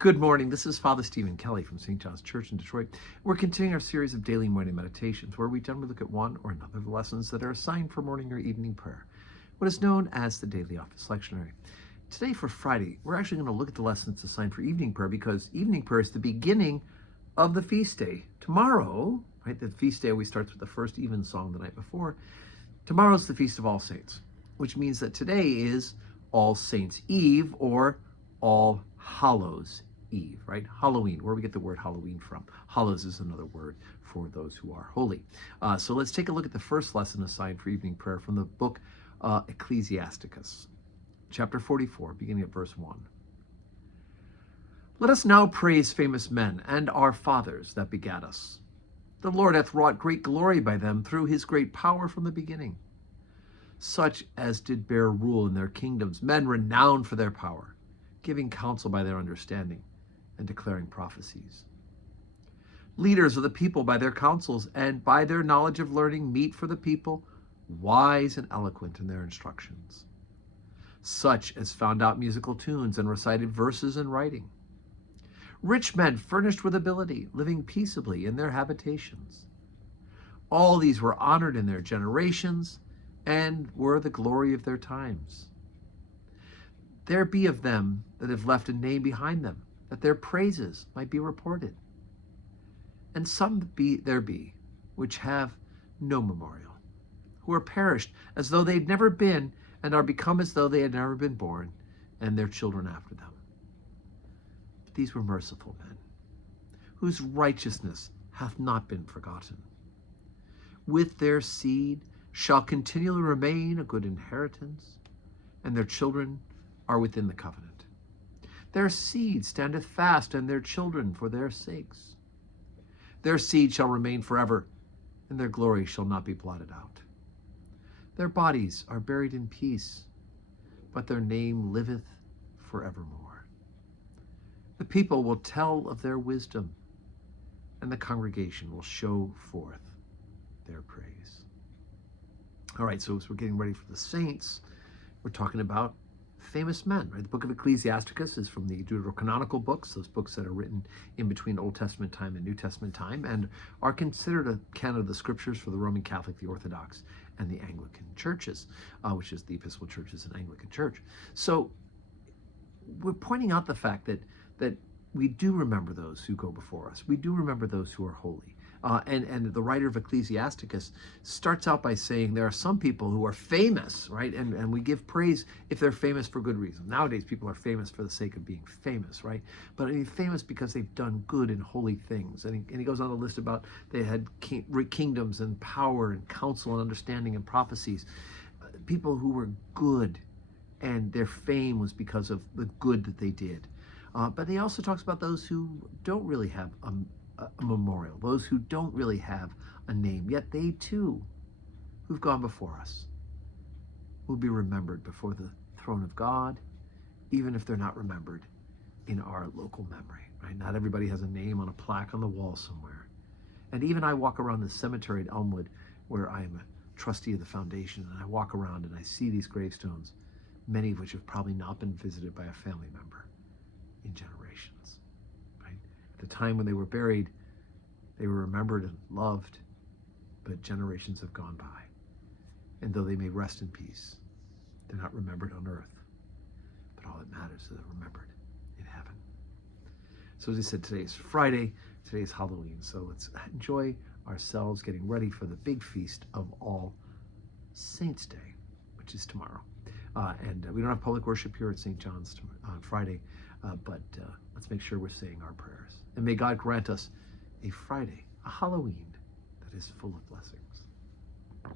Good morning. This is Father Stephen Kelly from St. John's Church in Detroit. We're continuing our series of daily morning meditations where we generally look at one or another of the lessons that are assigned for morning or evening prayer, what is known as the Daily Office Lectionary. Today for Friday, we're actually going to look at the lessons assigned for evening prayer because evening prayer is the beginning of the feast day. Tomorrow, right, the feast day always starts with the first evensong the night before. Tomorrow's the Feast of All Saints, which means that today is All Saints' Eve or All Hallows' Eve, right? Halloween, where we get the word Halloween from. Hallows is another word for those who are holy. So let's take a look at the first lesson assigned for evening prayer from the book Ecclesiasticus, chapter 44, beginning at verse 1. Let us now praise famous men and our fathers that begat us. The Lord hath wrought great glory by them through his great power from the beginning. Such as did bear rule in their kingdoms, men renowned for their power, giving counsel by their understanding, and declaring prophecies. Leaders of the people by their counsels, and by their knowledge of learning, meet for the people, wise and eloquent in their instructions. Such as found out musical tunes, and recited verses in writing. Rich men furnished with ability, living peaceably in their habitations. All these were honored in their generations, and were the glory of their times. There be of them that have left a name behind them, that their praises might be reported. And some there be which have no memorial, who are perished as though they'd never been, and are become as though they had never been born, and their children after them. But these were merciful men, whose righteousness hath not been forgotten. With their seed shall continually remain a good inheritance, and their children are within the covenant. Their seed standeth fast, and their children for their sakes. Their seed shall remain forever, and their glory shall not be blotted out. Their bodies are buried in peace, but their name liveth forevermore. The people will tell of their wisdom, and the congregation will show forth their praise. All right, so as we're getting ready for the saints, we're talking about famous men, right? The book of Ecclesiasticus is from the Deuterocanonical books, those books that are written in between Old Testament time and New Testament time, and are considered a canon of the scriptures for the Roman Catholic, the Orthodox, and the Anglican churches, which is the Episcopal Churches and Anglican Church. So we're pointing out the fact that we do remember those who go before us. We do remember those who are holy. And the writer of Ecclesiasticus starts out by saying there are some people who are famous, right? And we give praise if they're famous for good reason. Nowadays, people are famous for the sake of being famous, right? But I mean, famous because they've done good and holy things. And he goes on the list about they had kingdoms and power and counsel and understanding and prophecies. People who were good, and their fame was because of the good that they did. But he also talks about those who don't really have a memorial, those who don't really have a name, yet they too, who've gone before us, will be remembered before the throne of God, even if they're not remembered in our local memory, right? Not everybody has a name on a plaque on the wall somewhere. And even I walk around the cemetery at Elmwood, where I am a trustee of the foundation, and I walk around and I see these gravestones, many of which have probably not been visited by a family member in generations. At the time when they were buried, they were remembered and loved, but generations have gone by. And though they may rest in peace, they're not remembered on earth. But all that matters is they're remembered in heaven. So as I said, today is Friday, today is Halloween. So let's enjoy ourselves getting ready for the big feast of All Saints' Day, which is tomorrow. And we don't have public worship here at St. John's on Friday, but let's make sure we're saying our prayers. And may God grant us a Friday, a Halloween that is full of blessings.